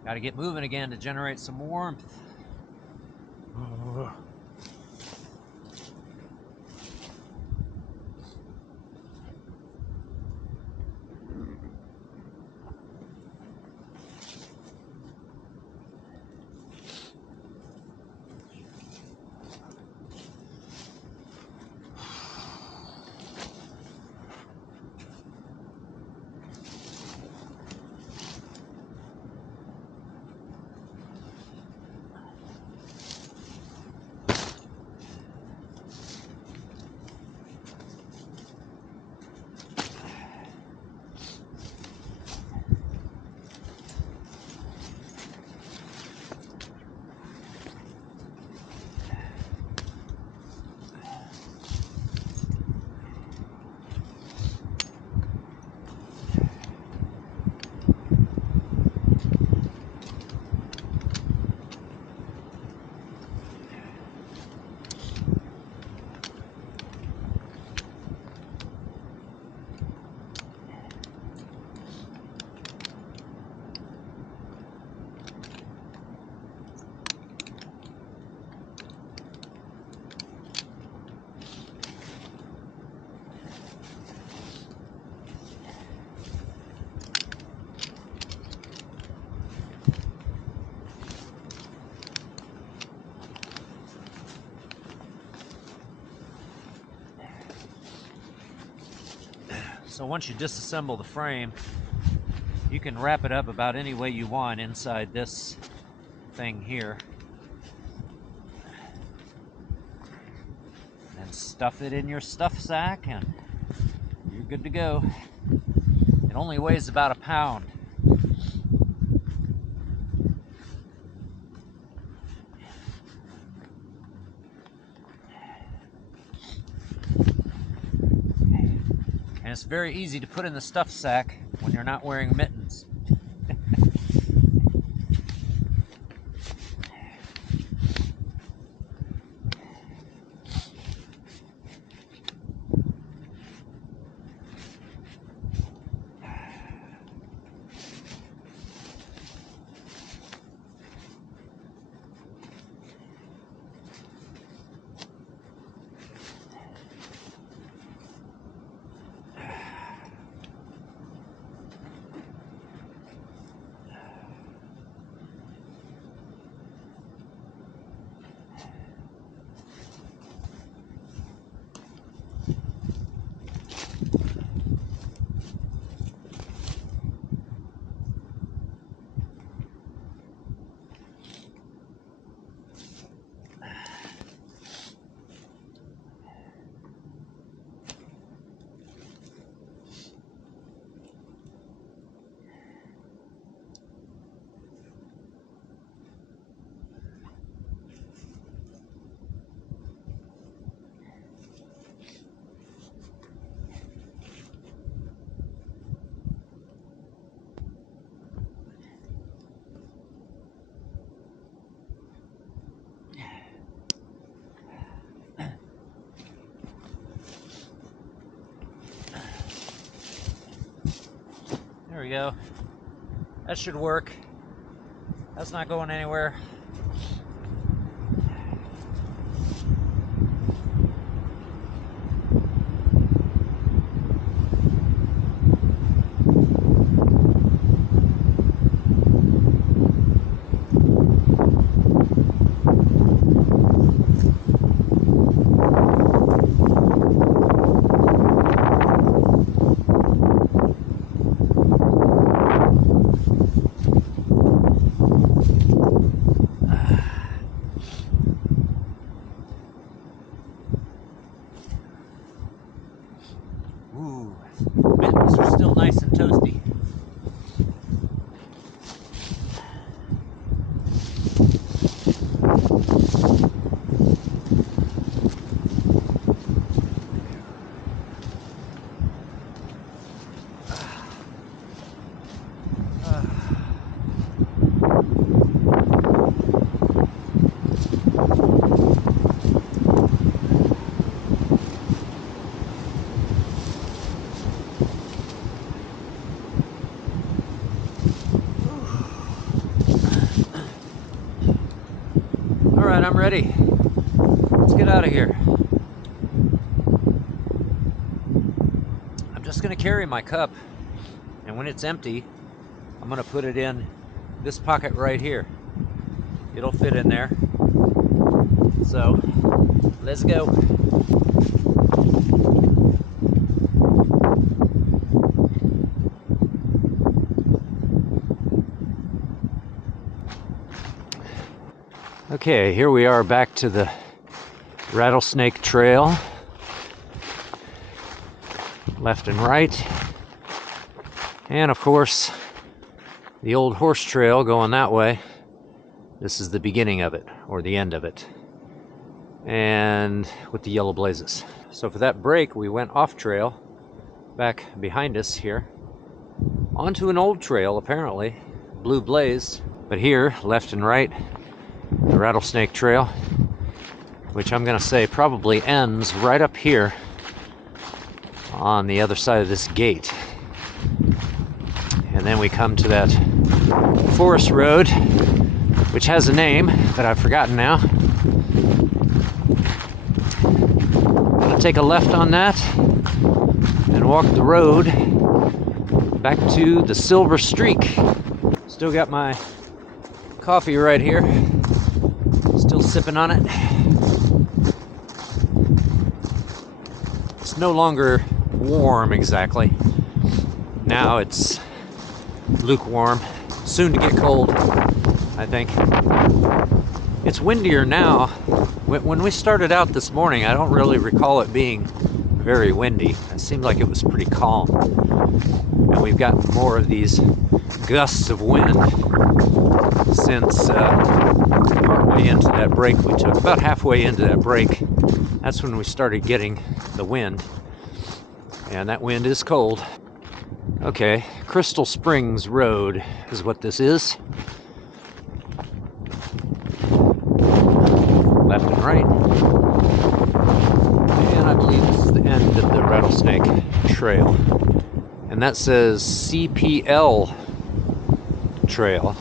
Got to get moving again to generate some warmth. So once you disassemble the frame, you can wrap it up about any way you want inside this thing here. And stuff it in your stuff sack and you're good to go. It only weighs about a pound. And it's very easy to put in the stuff sack when you're not wearing mittens. There we go. That should work. That's not going anywhere. I'm ready. Let's get out of here. I'm just gonna carry my cup, and when it's empty, I'm gonna put it in this pocket right here. It'll fit in there. So, let's go. Okay, here we are back to the Rattlesnake Trail. Left and right. And of course, the old horse trail going that way. This is the beginning of it, or the end of it. And with the yellow blazes. So for that break, we went off trail, back behind us here, onto an old trail apparently, blue blaze. But here, left and right, the Rattlesnake Trail, which I'm gonna say probably ends right up here on the other side of this gate. And then we come to that forest road, which has a name that I've forgotten now. Gonna take a left on that and walk the road back to the Silver Streak. Still got my coffee right here. Still sipping on it. It's no longer warm exactly. Now it's lukewarm. Soon to get cold, I think. It's windier now. When we started out this morning, I don't really recall it being very windy. It seemed like it was pretty calm. And we've got more of these gusts of wind since partway into that break we took. About halfway into that break, that's when we started getting the wind. And that wind is cold. Okay, Crystal Springs Road is what this is. Left and right. And I believe this is the end of the Rattlesnake Trail. And that says CPL Trail.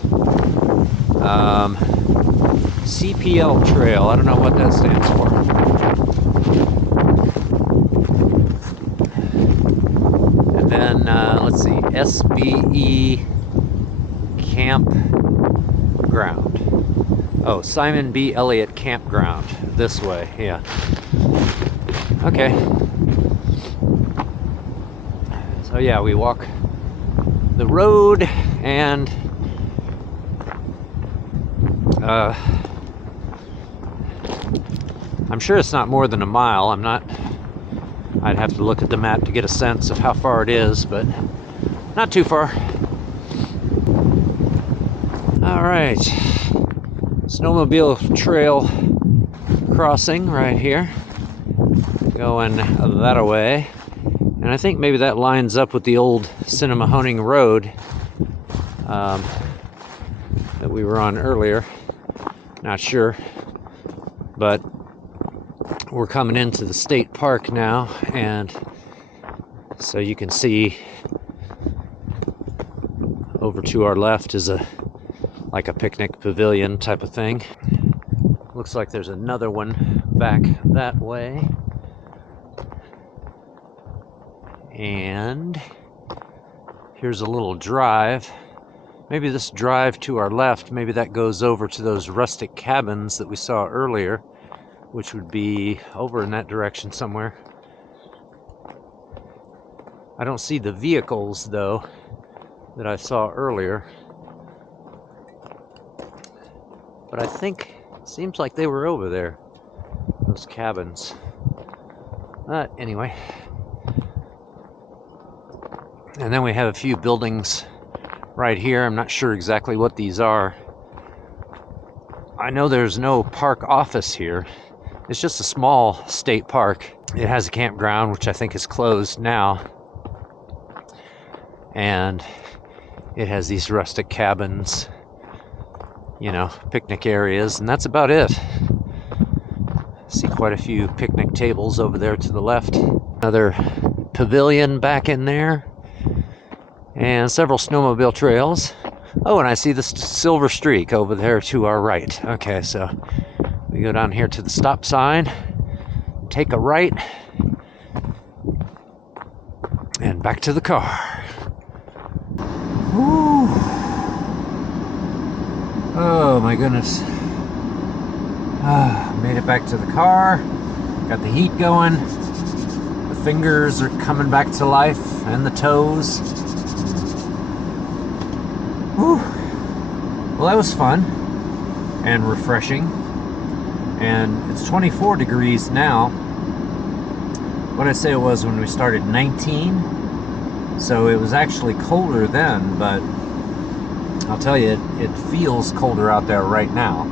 CPL Trail, I don't know what that stands for. And then, let's see, SBE Campground. Oh, Simon B. Elliott Campground, this way, yeah. Okay. So yeah, we walk the road and I'm sure it's not more than a mile. I'd have to look at the map to get a sense of how far it is, but not too far. All right, snowmobile trail crossing right here, going that way. And I think maybe that lines up with the old Sinnemahoning road that we were on earlier. Not sure, but we're coming into the state park now, and so you can see over to our left is like a picnic pavilion type of thing. Looks like there's another one back that way. And here's a little drive. Maybe this drive to our left, maybe that goes over to those rustic cabins that we saw earlier, which would be over in that direction somewhere. I don't see the vehicles, though, that I saw earlier. But I think it seems like they were over there, those cabins. But anyway. And then we have a few buildings right here. I'm not sure exactly what these are. I know there's no park office here. It's just a small state park. It has a campground, which I think is closed now. And it has these rustic cabins, you know, picnic areas, and that's about it. See quite a few picnic tables over there to the left. Another pavilion back in there. And several snowmobile trails. Oh, and I see the Silver Streak over there to our right. Okay, so we go down here to the stop sign, take a right, and back to the car. Woo. Oh my goodness. Made it back to the car. Got the heat going. The fingers are coming back to life, and the toes. Whew. Well, that was fun and refreshing. And it's 24 degrees now. What I say it was when we started 19. So it was actually colder then, but I'll tell you, it feels colder out there right now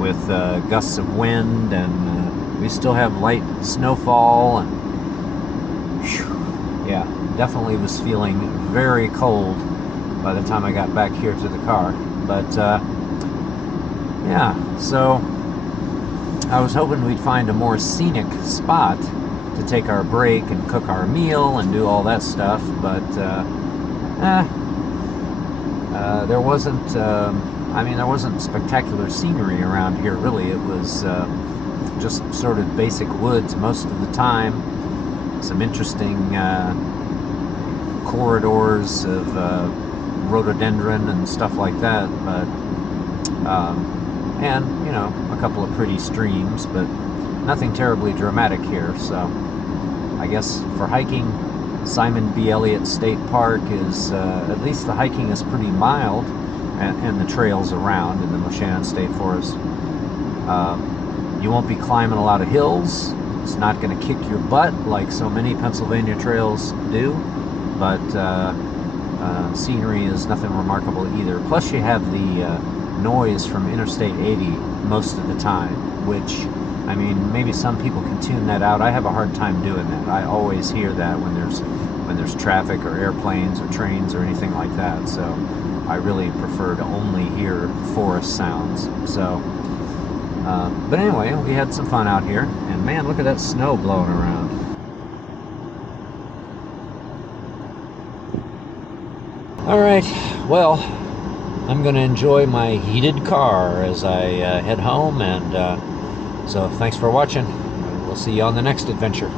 with gusts of wind, and we still have light snowfall, and whew, yeah, definitely was feeling very cold by the time I got back here to the car. But yeah, so I was hoping we'd find a more scenic spot to take our break and cook our meal and do all that stuff, but there wasn't there wasn't spectacular scenery around here, really. It was just sort of basic woods most of the time. Some interesting corridors of rhododendron and stuff like that, but and, you know, a couple of pretty streams, but nothing terribly dramatic here. So I guess for hiking, Simon B. Elliott State Park is, at least the hiking is pretty mild, and the trails around in the Moshannon State Forest. You won't be climbing a lot of hills. It's not going to kick your butt like so many Pennsylvania trails do, but scenery is nothing remarkable either. Plus you have the noise from Interstate 80 most of the time, which, I mean, maybe some people can tune that out. I have a hard time doing that. I always hear that when there's traffic or airplanes or trains or anything like that. So I really prefer to only hear forest sounds. So, but anyway, we had some fun out here, and man, look at that snow blowing around. All right, well, I'm going to enjoy my heated car as I head home, and so thanks for watching. We'll see you on the next adventure.